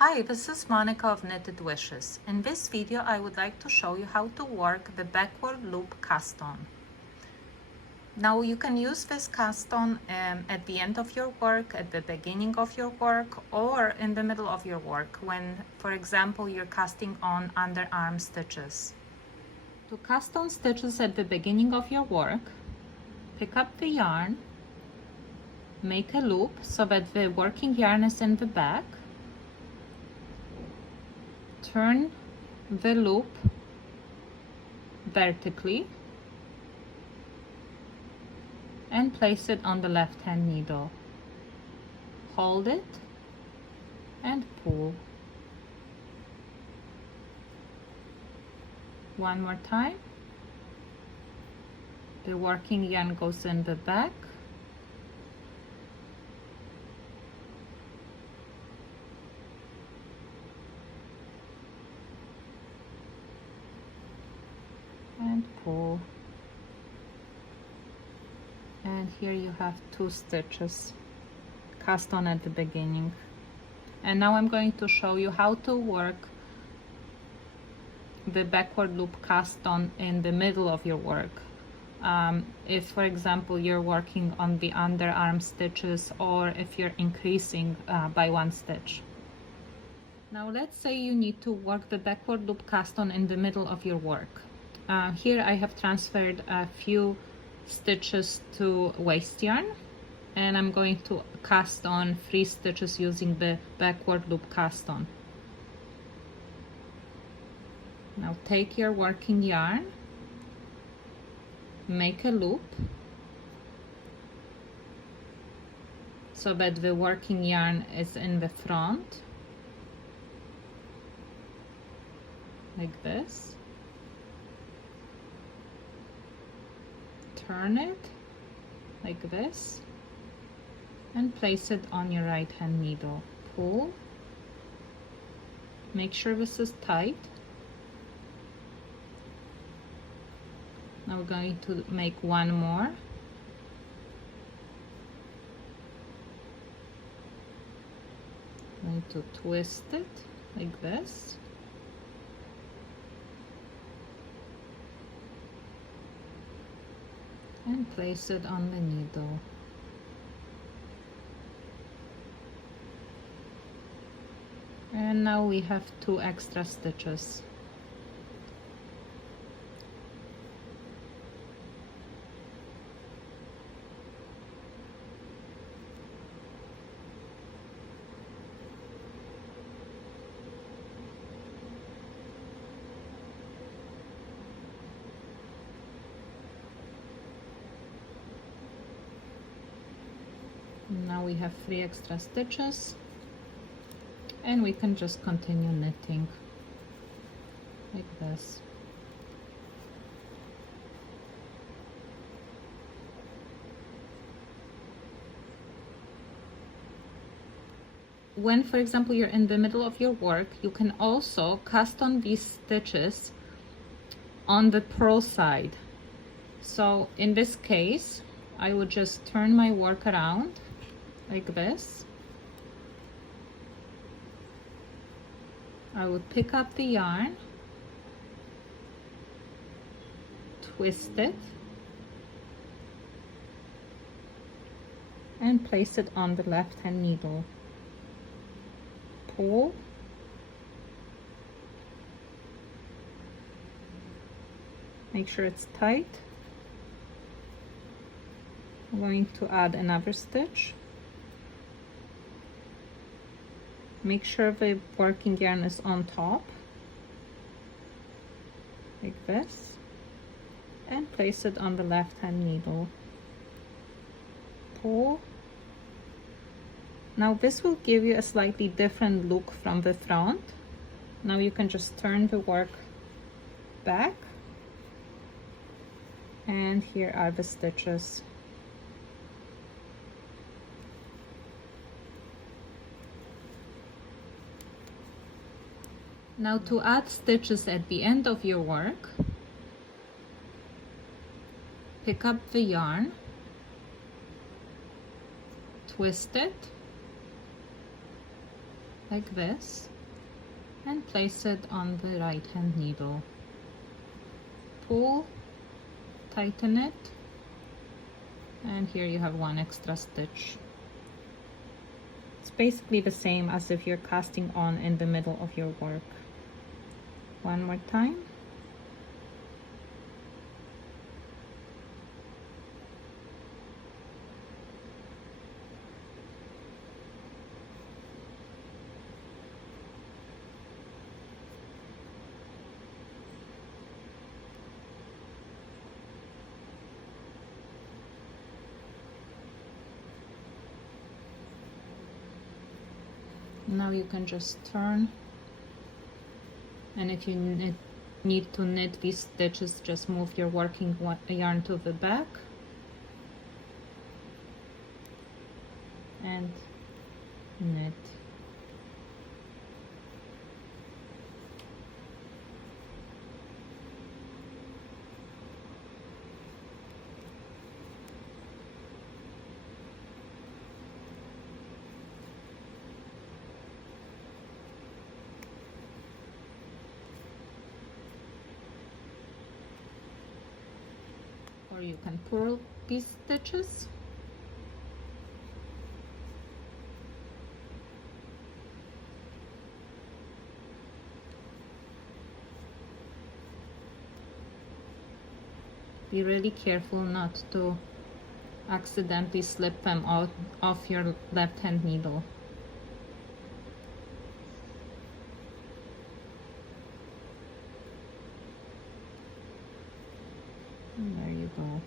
Hi, this is Monica of Knitted Wishes. In this video, I would like to show you how to work the backward loop cast on. Now you can use this cast on at the end of your work, at the beginning of your work, or in the middle of your work when, for example, you're casting on underarm stitches. To cast on stitches at the beginning of your work, pick up the yarn, make a loop so that the working yarn is in the back, turn the loop vertically and place it on the left hand needle. Hold it and pull. One more time. The working yarn goes in the back. And pull. And here you have 2 stitches cast on at the beginning. And now I'm going to show you how to work the backward loop cast on in the middle of your work. If, for example, you're working on the underarm stitches, or if you're increasing by 1 stitch. Now let's say you need to work the backward loop cast on in the middle of your work. Here I have transferred a few stitches to waste yarn, and I'm going to cast on 3 stitches using the backward loop cast on. Now take your working yarn, make a loop so that the working yarn is in the front, like this. Turn it like this and place it on your right hand needle. Pull. Make sure this is tight. Now we're going to make one more. Going to twist it like this. And place it on the needle. And now we have 2 extra stitches. Now we have 3 extra stitches, and we can just continue knitting like this. When, for example, you're in the middle of your work, you can also cast on these stitches on the purl side. So in this case, I would just turn my work around like this. I would pick up the yarn, twist it, and place it on the left hand needle. Pull. Make sure it's tight. I'm going to add another stitch. Make sure the working yarn is on top, like this, and place it on the left hand needle. Pull. Now this will give you a slightly different look from the front. Now you can just turn the work back, and here are the stitches. Now to add stitches at the end of your work, pick up the yarn, twist it, like this and place it on the right hand needle. Pull, tighten it, and here you have one extra stitch. It's basically the same as if you're casting on in the middle of your work. One more time. Now you can just turn, and if you need to knit these stitches, just move your working yarn to the back and knit. Or you can purl these stitches. Be really careful not to accidentally slip them out off your left hand needle. And there you go.